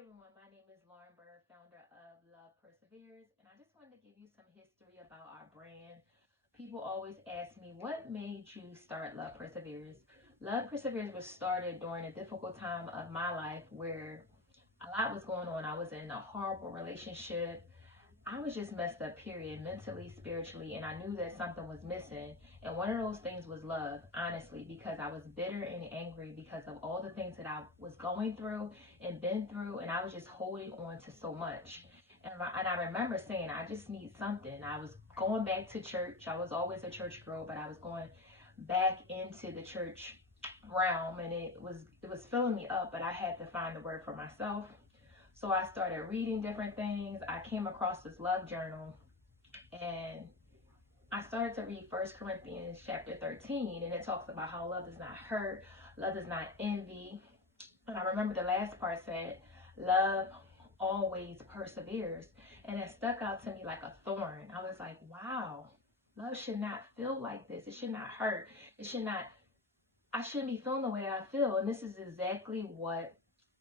Hey everyone, my name is Lauren Bird, founder of Love Perseveres, and I just wanted to give you some history about our brand. People always ask me, what made you start Love Perseveres? Love Perseveres was started during a difficult time of my life where a lot was going on. I was in a horrible relationship. I was just messed up, period, mentally, spiritually, and I knew that something was missing. And one of those things was love, honestly, because I was bitter and angry because of all the things that I was going through and been through, and I was just holding on to so much. And I remember saying, I just need something. I was going back to church. I was always a church girl, but I was going back into the church realm, and it was filling me up, but I had to find the word for myself. So I started reading different things. I came across this love journal, and I started to read First Corinthians chapter 13, and it talks about how love does not hurt, love does not envy. And I remember the last part said, love always perseveres. And it stuck out to me like a thorn. I was like, wow, love should not feel like this. It should not hurt. It should not, I shouldn't be feeling the way I feel. And this is exactly what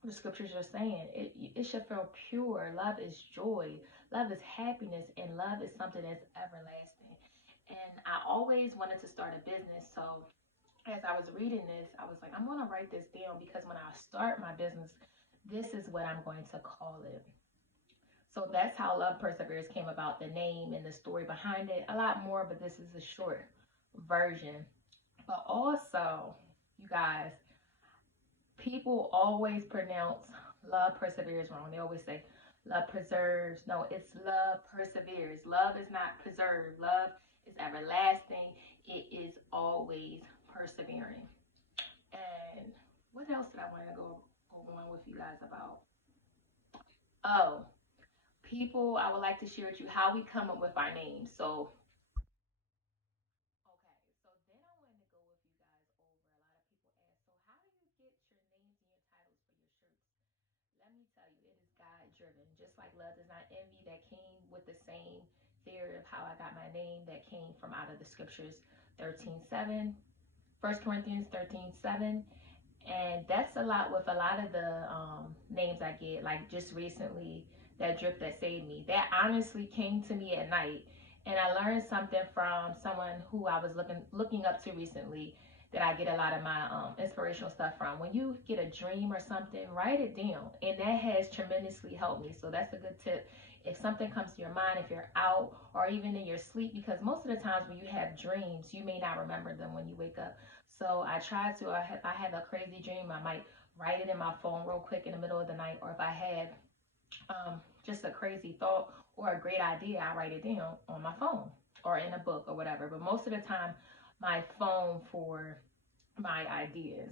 the scriptures are saying. It should feel pure. Love is joy. Love is happiness. And love is something that's everlasting. And I always wanted to start a business. So as I was reading this, I was like, I'm going to write this down because when I start my business, this is what I'm going to call it. So that's how Love Perseveres came about, the name and the story behind it. A lot more, but this is a short version. But also, you guys, people always pronounce love perseveres wrong. They always say love preserves. No, it's love perseveres. Love is not preserved. Love is everlasting. It is always persevering. And what else did I want to go on with you guys about? Oh, people, I would like to share with you how we come up with our names. So okay, so then I wanted to go with you guys over. A lot of people ask, so how do you get your names and your titles for your shirts? Let me tell you, it is God driven. Just like Love Does Not Envy, that came with the same theory of how I got my name, that came from out of the scriptures 13:7, 1 Corinthians 13:7. And that's a lot with a lot of the names I get, like just recently, that drip that saved me. That honestly came to me at night, and I learned something from someone who I was looking up to recently. That I get a lot of my inspirational stuff from. When you get a dream or something, write it down, and that has tremendously helped me. So that's a good tip. If something comes to your mind, if you're out or even in your sleep, because most of the times when you have dreams, you may not remember them when you wake up. So I try to, if I have a crazy dream, I might write it in my phone real quick in the middle of the night. Or if I have just a crazy thought or a great idea, I write it down on my phone or in a book or whatever. But most of the time, my phone for my ideas.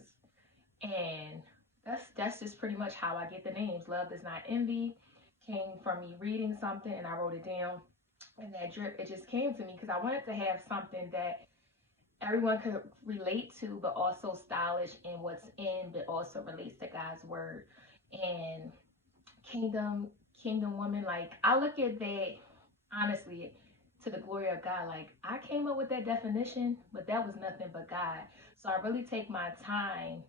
And that's just pretty much how I get the names. Love Does Not Envy came from me reading something and I wrote it down. And that drip, it just came to me because I wanted to have something that everyone could relate to, but also stylish in what's in, but also relates to God's word and kingdom, kingdom woman. Like I look at that honestly to the glory of God. Like I came up with that definition, but that was nothing but God. So I really take my time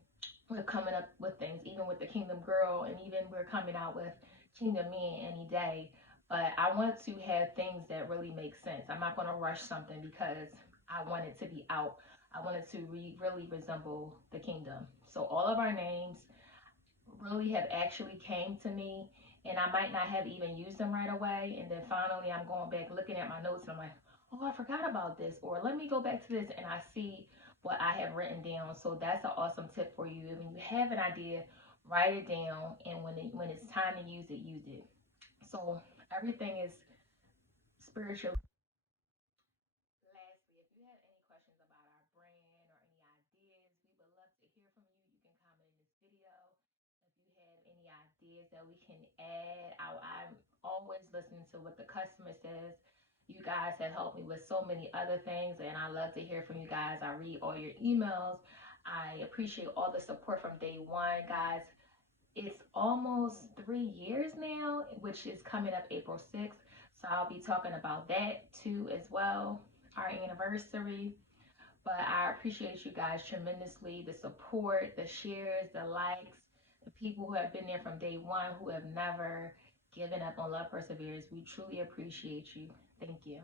with coming up with things, even with the Kingdom Girl, and even we're coming out with Kingdom Men any day. But I want to have things that really make sense. I'm not going to rush something because I want it to be out. I want it to really resemble the kingdom. So all of our names really have actually came to me, and I might not have even used them right away, and then finally I'm going back looking at my notes and I'm like, oh, I forgot about this, or let me go back to this, and I see what I have written down. So that's an awesome tip for you. When you have an idea, write it down, and when it's time to use it, use it. So everything is spiritual. Lastly, if you have any questions about our brand or any ideas, we would love to hear from you. You can comment in this video. If you have any ideas that we can add, I'm always listening to what the customer says. You guys have helped me with so many other things, and I love to hear from you guys. I read all your emails. I appreciate all the support from day one, guys. It's almost 3 years now, which is coming up April 6th. So I'll be talking about that too as well, our anniversary. But I appreciate you guys tremendously, the support, the shares, the likes, the people who have been there from day one, who have never given up on Love Perseveres. We truly appreciate you. Thank you.